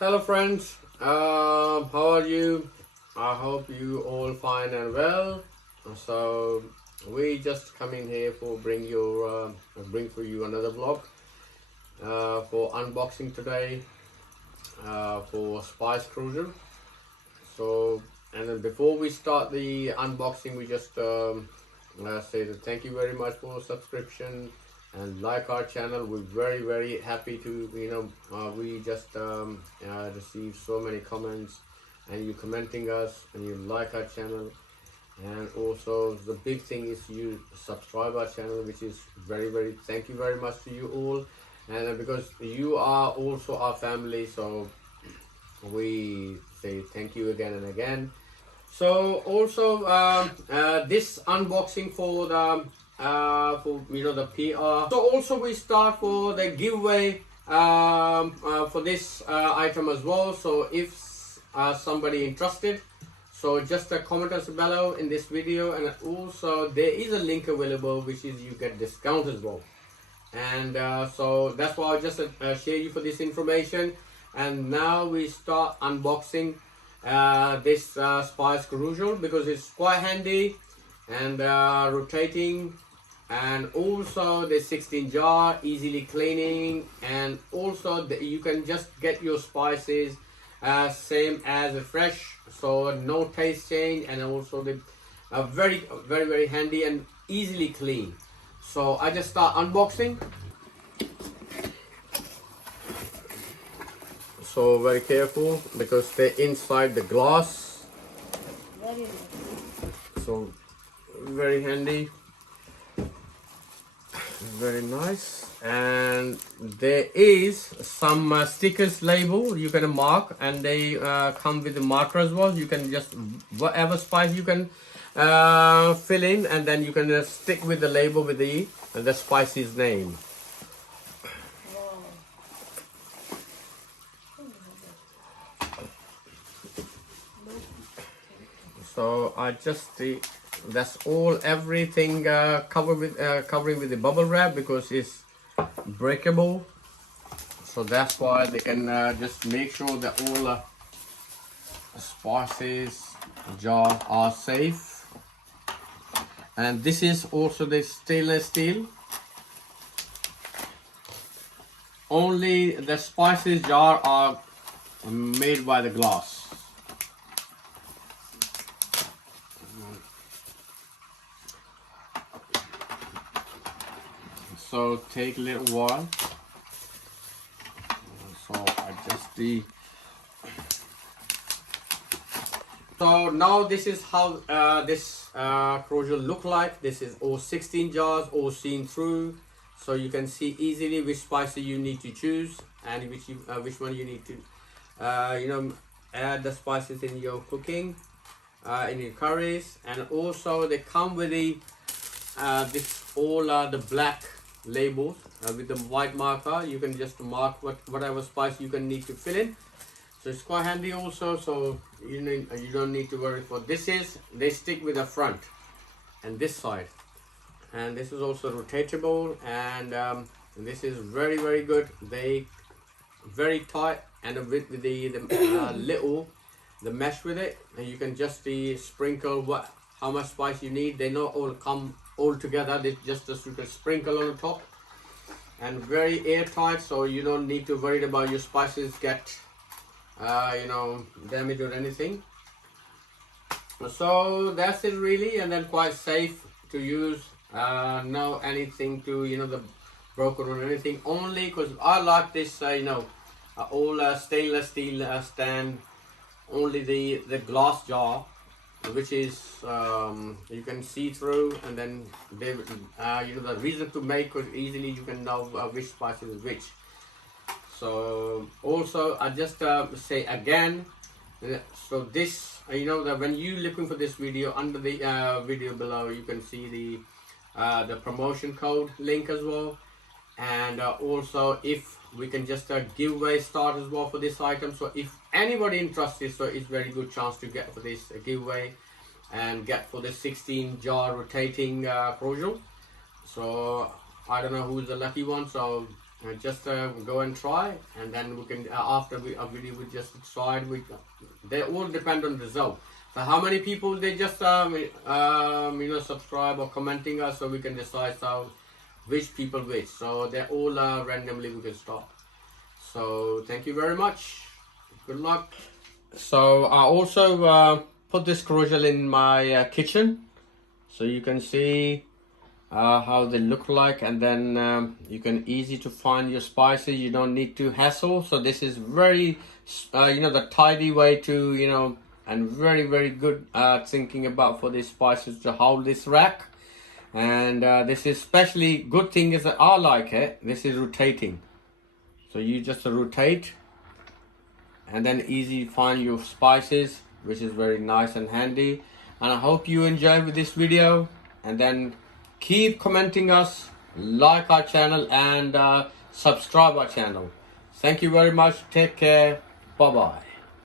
Hello friends, how are you? I hope you all fine and well. So we just coming here for bring for you another vlog for unboxing today for Spice Cruiser. So and then before we start the unboxing, we just say that thank you very much for subscription and like our channel. We're very happy to we just received so many comments and you commenting us and you like our channel, and also the big thing is you subscribe our channel, which is very thank you very much to you all, and because you are also our family, so we say thank you again and again. So also this unboxing for the the PR. So also we start for the giveaway for this item as well. So if somebody interested, so just comment us below in this video, and also there is a link available which is you get discount as well. And so that's why I just share you for this information. And now we start unboxing this Spice Cruiser, because it's quite handy and rotating, and also the 16 jar easily cleaning, and also you can just get your spices same as a fresh, so no taste change, and also the very handy and easily clean. So I just start unboxing. So very careful because they're inside the glass. So very handy, very nice. And there is some stickers label you can mark, and they come with the marker as well. You can just whatever spice you can fill in, and then you can stick with the label with the spice's name. So I just that's all, everything covering with the bubble wrap, because it's breakable. So that's why they can just make sure that all spices jar are safe. And this is also the stainless steel. Only the spices jar are made by the glass. So take a little while. So adjust the. So now this is how this cruiser look like. This is all 16 jars, all seen through, so you can see easily which spices you need to choose, and which one you need to add the spices in your cooking, in your curries. And also they come with the this all the black labels with the white marker. You can just mark whatever spice you can need to fill in. So it's quite handy also, so you don't need to worry for this. They stick with the front and this side, and this is also rotatable, and this is very good. They very tight, and with the little the mesh with it, and you can just sprinkle how much spice you need. They not all come all together. They just you can sprinkle on the top, and very airtight, so you don't need to worry about your spices get damaged or anything. So that's it really, and then quite safe to use. No anything to the broken or anything, only because I like this all stainless steel stand. Only the glass jar, which is you can see through, and then they the reason to make it easily, you can know which spice is which. So also I just say again, so this that when you looking for this video, under the video below you can see the promotion code link as well. And also if we can just giveaway start as well for this item. So if anybody interested, so it's very good chance to get for this giveaway and get for the 16 jar rotating cruiser. So I don't know who's the lucky one, so just go and try, and then we can after our video we just tried. They all depend on result. So how many people they just subscribe or commenting us, so we can decide which people which. So they're all randomly we can start. So thank you very much. Good luck. So I also put this cordial in my kitchen, so you can see how they look like, and then you can easy to find your spices. You don't need to hassle. So this is very the tidy way to and very good thinking about for these spices to hold this rack. And this is especially good thing is that I like it, this is rotating. So you just rotate and then easy find your spices, which is very nice and handy. And I hope you enjoy with this video, and then keep commenting us, like our channel, and subscribe our channel. Thank you very much. Take care. Bye bye.